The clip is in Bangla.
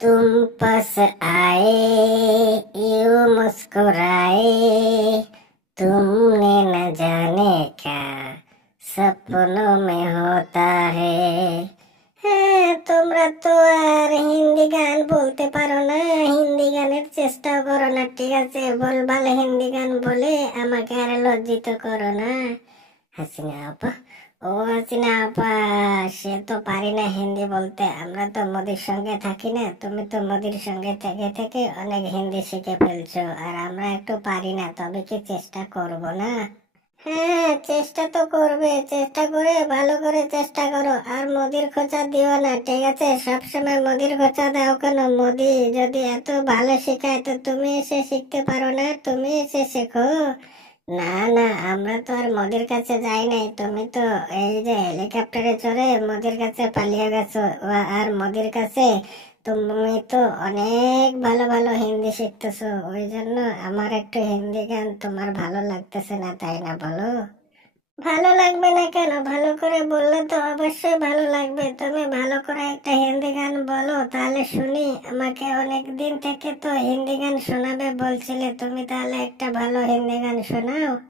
तुम पास आए, यूं मुस्कुराए, तुमने न जाने क्या सपनों में होता है। হ্যাঁ, তোমরা তো আর হিন্দি গান বলতে পারো না, হিন্দি গানের চেষ্টাও করো না, ঠিক আছে? ভুলভাল হিন্দি গান বলে আমাকে আর লজ্জিত করো না। হাসিনা আপা, ও হাসিনা আপা, সে তো পারি না হিন্দি বলতে, আমরা তো মোদির সঙ্গে থাকি না, তুমি তো মোদির সঙ্গে থেকে থেকে অনেক হিন্দি শিখে ফেলছো, আর আমরা একটু পারি না, তবে কি চেষ্টা করব না? হ্যাঁ, চেষ্টা তো করবে, চেষ্টা করে ভালো করে চেষ্টা করো, আর মোদির খোঁচা দিও না, ঠিক আছে? সবসময় মোদির খোঁচা দাও কেন? মোদি যদি এত ভালো শেখায় তো তুমি এসে শিখতে পারো না? তুমি এসে শেখো। না না, আমরা তো আর মোদির কাছে যাই নাই, তুমি তো এই যে হেলিকপ্টারে চড়ে মোদির কাছে পালিয়ে গেছো। আর মোদির কাছে তুমি তো অনেক ভালো ভালো হিন্দি শিখতেছো, ওই জন্য আমার একটু হিন্দি গান তোমার ভালো লাগতেছে না, তাই না? বলো। ভালো লাগবে না কেন? ভালো করে বললে তো অবশ্যই ভালো লাগবে। তুমি ভালো করে একটা হিন্দি গান বলো তাহলে শুনি। আমাকে অনেক দিন থেকে তো হিন্দি গান শোনাবে বলছিলে, তুমি তাহলে একটা ভালো হিন্দি গান শোনাও।